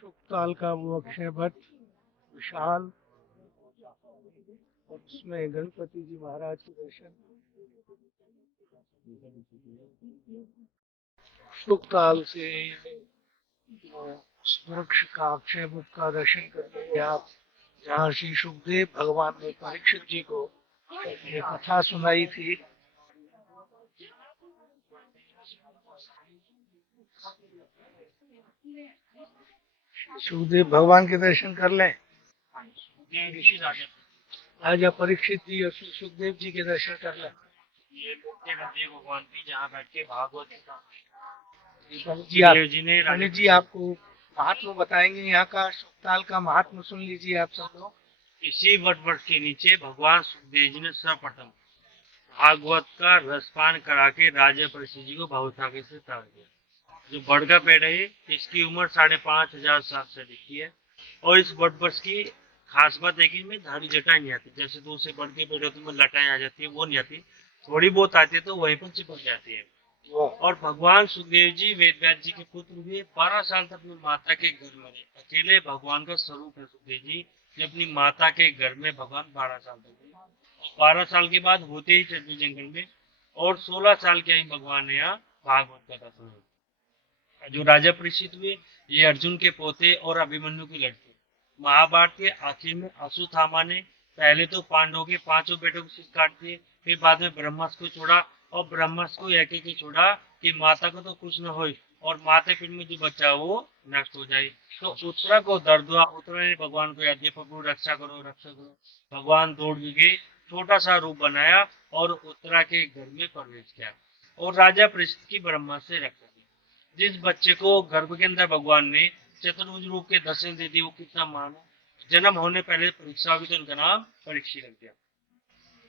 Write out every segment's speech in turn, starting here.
शुकताल का वो अक्षय वट विशाल, और उसमें गणपति जी महाराज के दर्शन। शुकताल से उस वृक्ष का अक्षय वट का दर्शन करके आप, जहाँ श्री सुखदेव भगवान ने परीक्षित जी को ये कथा सुनाई थी, सुखदेव भगवान के दर्शन कर लें। राजा परीक्षित जी और श्री सुखदेव जी के दर्शन कर लें। ये भगवान भी जहाँ बैठ के भागवत पंडित जी आपको महात्मा बताएंगे यहाँ का, शुकताल का महात्मा सुन लीजिए आप सब लोग। इसी वट के नीचे भगवान सुखदेव जी ने सर्वप्रथम भागवत का रसपान करा के राजा परीक्षित जी को भावसागर से तार दिया। जो बड़ का पेड़ है इसकी उम्र 5,500 साल से अधिक की है, और इस वट वृक्ष की खास बात है कि इसमें धारी जटाएं नहीं आती। जैसे दूसरे बड़ के पेड़ होते में लटाएं आ जाती है, वो नहीं आती। थोड़ी बहुत आती है तो वहीं पर चिपक जाती है। और भगवान सुखदेव जी वेद व्यास जी के पुत्र हुए, 12 साल तक अपनी माता के घर में रहे। अकेले भगवान का स्वरूप है सुखदेव जी, जो अपनी माता के घर में भगवान 12 साल तक रहे। 12 साल के बाद होते ही चंडी जंगल में, और 16 साल के ही भगवान ने यहाँ भागवत कथा सुनी। जो राजा परीक्षित हुए ये अर्जुन के पोते और अभिमन्यु के लड़के। महाभारत के आखिर में अश्वत्थामा ने पहले तो पांडवों के 5 बेटों को सिर काट दिए, फिर बाद में ब्रह्मास्त्र को छोड़ा, और ब्रह्मास्त्र को एक एक छोड़ा कि माता को तो कुछ न हो और माता पेट में जो बच्चा वो नष्ट हो जाए। तो उत्तरा को दर्द हुआ, उत्तरा ने भगवान को याद दिया, प्रभु रक्षा करो रक्षा करो। भगवान दौड़ गए, छोटा सा रूप बनाया और उत्तरा के घर में प्रवेश किया, और राजा परीक्षित की ब्रह्मा से रक्षा की। जिस बच्चे को गर्भ के अंदर भगवान ने चतुर्भुज रूप के दर्शन दे दिए वो कितना महान है। जन्म होने पहले परीक्षा हुई तो उनका नाम परीक्षित रख दिया।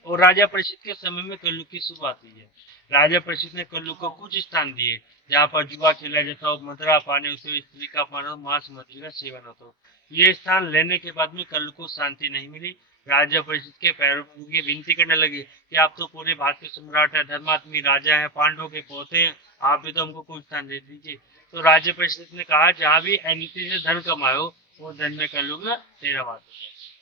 और राजा परीक्षित के समय में कलयुग की शुरुआत हुई है। राजा परीक्षित ने कलयुग को कुछ स्थान दिए जहाँ पर जुआ खेला जाता हो, मदिरा पाने होते, स्त्री का पाना, मांस मछली का सेवन होता हो। ये स्थान लेने के बाद में कलयुग को शांति नहीं मिली। राजा परीक्षित के पैरों में विनती करने लगे कि आप तो पूरे भारत के सम्राट है, धर्मात्मी राजा है, पांडवों के पोते हैं, आप भी तो हमको कुछ स्थान दे दीजिए। तो राजा परीक्षित ने कहा जहाँ भी अनिति से धन कमाओ वो धन में कलयुग तेरा बात है।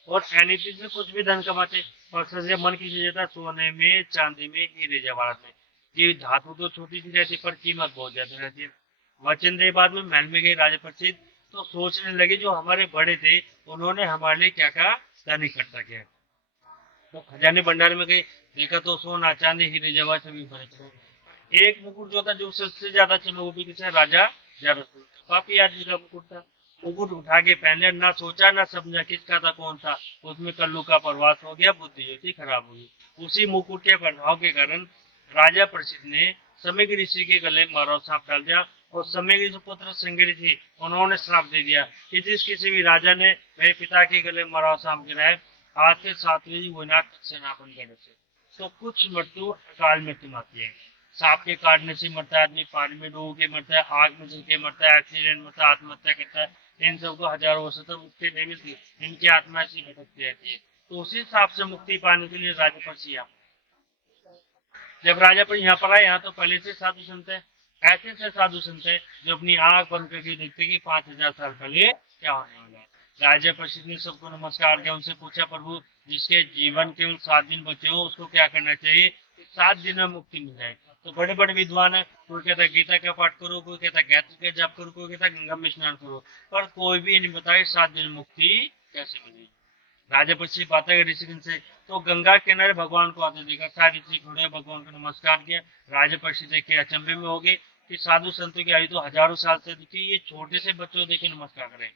और अनिति से कुछ भी धन कमाते, और सबसे मन की चीज था सोने में, चांदी में, हीरे जवाहरात में। ये धातु तो छोटी सी रहती पर कीमत बहुत ज्यादा रहती है। वचन दे बाद में महल में गए राजा परीक्षित, तो सोचने लगे जो हमारे बड़े थे उन्होंने हमारे लिए क्या क्या धन इकट्ठा किया। तो खजाने भंडार में गए, देखा तो सोना चांदी हीरे जवाहर सभी भरे थे। एक मुकुट जो था जो सबसे ज्यादा चलो वो भी किसी राजा जरासंध, काफी आदमी का मुकुट था। मुकुट उठा के पहने, ना सोचा ना समझा किसका था कौन था, उसमें कल्लू का प्रवास हो गया, बुद्धि जो थी खराब हो गई। उसी मुकुट के प्रभाव के कारण राजा परीक्षित ने समय ऋषि के गले मारो सांप डाल दिया, और समय जो पुत्र संगिरी थी उन्होंने श्राप दे दिया कि जिस किसी भी राजा ने मेरे पिता के गले मारो सांप गिराए आज से 7वीं वैनाक सेनापन करने से। तो कुछ मृत्यु अकाल मृत्यु आती है। सांप के काटने से मरता है आदमी, पानी में डूब के मरता है, आग में जल के मरता है, एक्सीडेंट मरता है, आत्महत्या करता है। इन सबको हजारों वर्षों तक मुक्ति नहीं मिलती, इनकी आत्मा ऐसी भटकती रहती है। तो उसी सांप से मुक्ति पाने के लिए राजा परीक्षित यहाँ, जब राजा पर यहाँ पर आए, यहाँ तो पहले से साधु संत है, ऐसे से साधु संत है जो अपनी आंख बंद करके देखते कि 5,000 साल पहले क्या होने वाला है। राजा परीक्षित ने सबको नमस्कार किया, उनसे पूछा प्रभु जिसके जीवन केवल 7 दिन बचे हो उसको क्या करना चाहिए 7 दिन में मुक्ति मिल जाए। तो बड़े बड़े विद्वान है, कोई कहता है गीता का पाठ करो, कोई कहता है गायत्री का जाप करो, कोई कहता है गंगा में स्नान करो, पर कोई भी नहीं बताए 7 दिन मुक्ति कैसे मिलेगी। राजा पक्षी बातें कर ऋषिगण से, तो गंगा के किनारे भगवान को आते देखा, सारे ऋषि खड़े भगवान को नमस्कार किया। राजा पक्षी देख के अचंभे में हो गए कि साधु संतों की आयु तो हजारों साल से दिखी, ये छोटे से बच्चों देखे नमस्कार करें।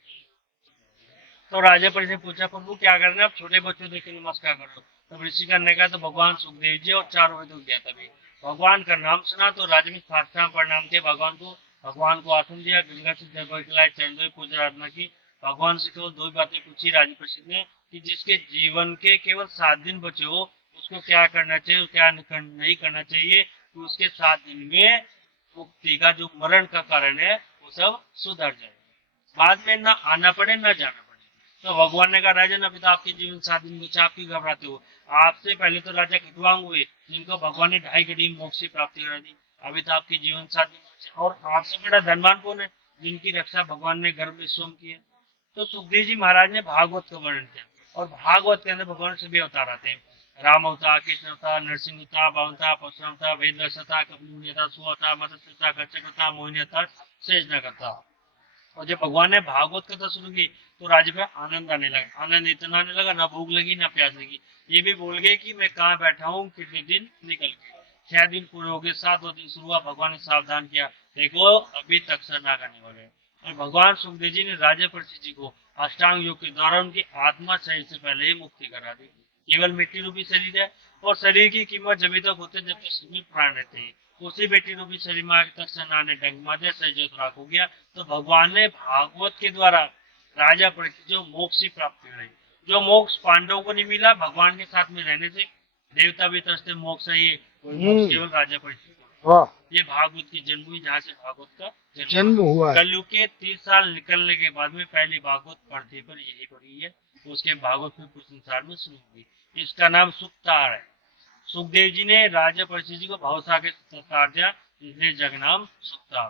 तो राजा पक्षी से पूछा प्रभु क्या करना, आप छोटे बच्चों देखे नमस्कार करो। तब ऋषि ने कहा तो भगवान सुखदेव जी और 4 वेदों दिया। तभी भगवान का नाम सुना तो राजा में साष्टांग प्रणाम किया भगवान को आसन दिया, गंगा से जल खिलाए, चरण पूजा आराधना की। भगवान से केवल 2 बातें पूछी राजा परीक्षित ने कि जिसके जीवन के केवल 7 दिन बचे हो उसको क्या करना चाहिए, क्या नहीं करना चाहिए, कि उसके 7 दिन में मुक्ति का जो मरण का कारण है वो सब सुधर जाए, बाद में ना आना पड़े ना जाना पड़े। तो भगवान ने कहा राजा ना पिता आपके जीवन 7 दिन बचे, आप क्यों घबराते हो। आपसे पहले तो राजा खटवांग हुए जिनको भगवान ने 2.5 घड़ी मोक्ष की प्राप्ति करा दी, अभी तो आपके जीवन 7 दिन बचे। और आपसे बड़ा धनवान कौन है जिनकी रक्षा भगवान ने गर्भ में स्वयं की है। तो सुखदेव जी महाराज ने भागवत का वर्णन किया, और भागवत के अंदर भगवान सभी अवतार आते हैं। राम अवतार, कृष्ण अवतार, नरसिंह अवतार, वामन, परशुराम अवतार, वेद अवतार, कपिल अवतार, सु अवतार, मत्स्य अवतार, कच्छप अवतार, मोहिनी अवतार, शेषनाग अवतार। और जब भगवान ने भागवत कथा शुरू की तो राज्य में आनंद आने लगा। आनंद इतना आने लगा, ना भूख लगी ना प्यास लगी। ये भी भूल गए कि मैं कहाँ बैठा हूँ, कितने दिन निकल गए। 6 दिन पूरे हो गए, 7वां दिन शुरू हुआ। भगवान ने सावधान किया, देखो अभी तक नाग आने वाले हैं। और भगवान सुखदेव जी ने राजा परीक्षित जी को अष्टांग योग के द्वारा उनकी आत्मा शरीर से पहले ही मुक्ति करा दी। केवल मिट्टी रूपी शरीर है, और शरीर की कीमत जब तक होते जब तक शरीर में प्राण रहते हैं। उसी बेटी रूपी शरीर में आगे तक सना ने डंक मार दिया, शरीर जो राख हो गया। तो भगवान ने भागवत के द्वारा राजा परीक्षित जो मोक्ष की प्राप्ति हुई, जो मोक्ष पांडवों को नहीं मिला, भगवान के साथ में रहने से देवता भी तरसते मोक्ष है, ये मोक्ष केवल राजा परीक्षित को। वाह, ये भागवत की जन्म हुई, जहाँ से भागवत का जन्म हुआ है। कलयुग के 30 साल निकलने के बाद में पहली भागवत पढ़ते पर यही पढ़ी है। उसके भागवत में पूरे संसार में शुरू हुई। इसका नाम सुक्तार है। सुखदेव जी ने राजा परीक्षित जी को भावसागर से तार दिया, इसलिए जग नाम सुक्तार।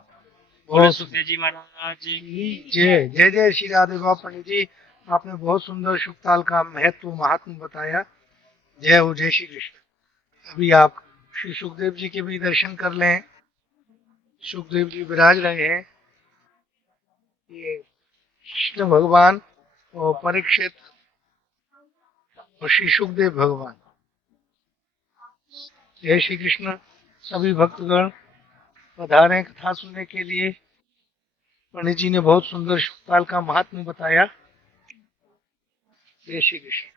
बोले बहुत सुखदेव जी महाराज की जय जय जय श्री राधे गोपाल पंडित जी, आपने बहुत सुंदर शुक्ताल का महत्व महात्म बताया। जय हो, जय श्री कृष्ण। अभी आप श्री सुखदेव जी के भी दर्शन कर लें। सुखदेव जी विराज रहे हैं। ये कृष्ण भगवान और परीक्षित और श्री सुखदेव भगवान। जय श्री कृष्ण। सभी भक्तगण पधारे कथा सुनने के लिए। पंडित जी ने बहुत सुंदर शुक्ताल का महात्म बताया। जय श्री कृष्ण।